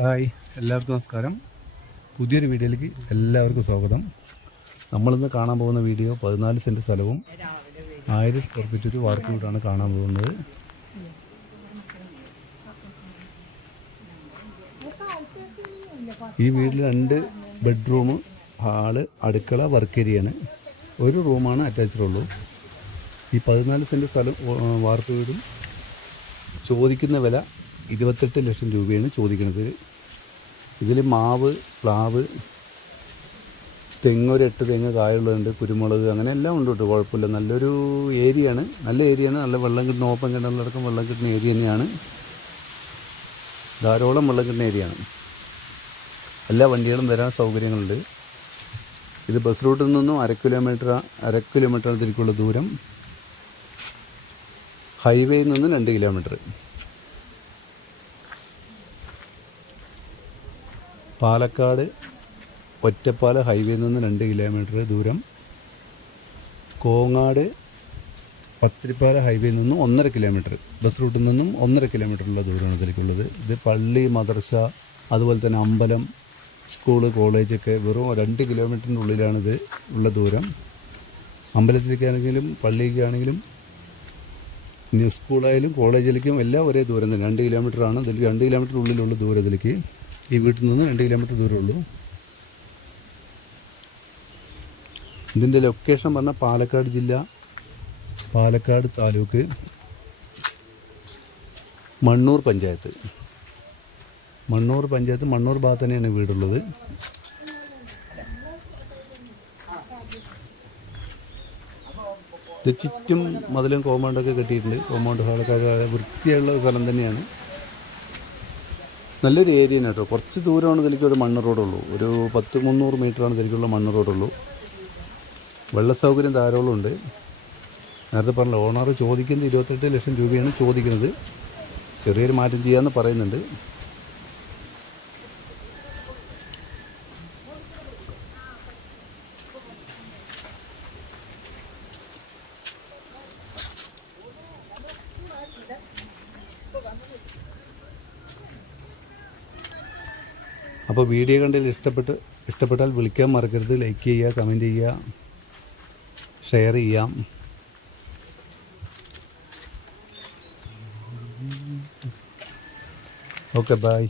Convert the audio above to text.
Hi, എല്ലാവർക്കും നമസ്കാരം. പുതിയൊരു വീഡിയോയിലേക്ക് എല്ലാവർക്കും സ്വാഗതം. നമ്മളിന്ന് കാണാൻ പോകുന്ന വീഡിയോ 14 സെൻറ്റ് സ്ഥലവും 1000 സ്ക്വയർ ഫീറ്റ് ഒരു വാർപ്പ് വീടാണ് കാണാൻ പോകുന്നത്. ഈ വീട്ടിൽ 2 ബെഡ്റൂം, ഹാള്, അടുക്കള, വർക്ക് ഏരിയയാണ്. ഒരു റൂമാണ് അറ്റാച്ച്ഡ് ഉള്ളൂ. ഈ 14 സെൻറ്റ് സ്ഥലം വാർപ്പ് വീടും ചോദിക്കുന്ന വില 28 ലക്ഷം രൂപയാണ് ചോദിക്കുന്നത്. ഇതിൽ മാവ്, പ്ലാവ്, തെങ്ങ്, ഒരു 8 തെങ്ങ് കായുള്ളതുണ്ട്, കുരുമുളക്, അങ്ങനെ എല്ലാം ഉണ്ട് കേട്ടോ. കുഴപ്പമില്ല. നല്ലൊരു ഏരിയയാണ്, നല്ല വെള്ളം കിട്ടുന്ന, ഓപ്പൺ കിണറിലടക്കം വെള്ളം കിട്ടുന്ന ഏരിയ തന്നെയാണ്. ധാരാളം വെള്ളം കിട്ടുന്ന ഏരിയയാണ്. എല്ലാ വണ്ടികളും വരാൻ സൗകര്യങ്ങളുണ്ട്. ഇത് ബസ് റൂട്ടിൽ നിന്നും 1/2 കിലോമീറ്റർ തിരിക്കുള്ള ദൂരം. ഹൈവേയിൽ നിന്ന് 2 കിലോമീറ്റർ. പാലക്കാട് ഒറ്റപ്പാല ഹൈവേയിൽ നിന്ന് 2 കിലോമീറ്റർ ദൂരം. കോങ്ങാട് പത്തിരിപ്പാല ഹൈവേയിൽ നിന്നും 1.5 കിലോമീറ്റർ, ബസ് റൂട്ടിൽ നിന്നും 1.5 കിലോമീറ്ററുള്ള ദൂരമാണ് ഇതിലേക്കുള്ളത്. ഇത് പള്ളി, മദ്രസ, അതുപോലെ തന്നെ അമ്പലം, സ്കൂള്, കോളേജൊക്കെ വെറും 2 കിലോമീറ്ററിൻ്റെ ഉള്ളിലാണിത് ഉള്ള ദൂരം. അമ്പലത്തിലേക്കാണെങ്കിലും പള്ളിക്കാണെങ്കിലും ഇനി സ്കൂളായാലും കോളേജിലേക്കും എല്ലാം ഒരേ ദൂരം തന്നെ. 2 കിലോമീറ്ററാണ് ഇതിൽ, 2 കിലോമീറ്റർ ഉള്ളിലുള്ള ദൂരം ഇതിലേക്ക്. ഈ വീട്ടിൽ നിന്ന് 2 കിലോമീറ്റർ ദൂരമുള്ളൂ. ഇതിൻ്റെ ലൊക്കേഷൻ പറഞ്ഞാൽ പാലക്കാട് ജില്ല, പാലക്കാട് താലൂക്ക്, മണ്ണൂർ പഞ്ചായത്ത്. മണ്ണൂർ ഭാഗത്ത് തന്നെയാണ് വീടുള്ളത്. ഇത് ചുറ്റും മതിലും കോമ്പൗണ്ടൊക്കെ കെട്ടിയിട്ടുണ്ട്. കോമ്പൗണ്ട് ഹാളൊക്കെ വൃത്തിയുള്ള സ്ഥലം തന്നെയാണ്. നല്ലൊരു ഏരിയ കേട്ടോ. കുറച്ച് ദൂരമാണ് ഇതിലേക്ക് ഒരു മണ്ണ് റോഡുള്ളൂ. ഒരു 300 മീറ്ററാണ് ഇതിലേക്കുള്ള മണ്ണ് റോഡുള്ളൂ. വെള്ള സൗകര്യം ധാരാളം ഉണ്ട്. നേരത്തെ പറഞ്ഞ ഓണർ ചോദിക്കുന്നത് 28 ലക്ഷം രൂപയാണ് ചോദിക്കുന്നത്. ചെറിയൊരു മാറ്റം ചെയ്യാമെന്ന് പറയുന്നുണ്ട്. അപ്പോൾ വീഡിയോ കണ്ടതിൽ ഇഷ്ടപ്പെട്ടാൽ വിളിക്കാൻ മറക്കരുത്. ലൈക്ക് ചെയ്യുക, കമൻറ്റ് ചെയ്യുക, ഷെയർ ചെയ്യാം. Okay, by.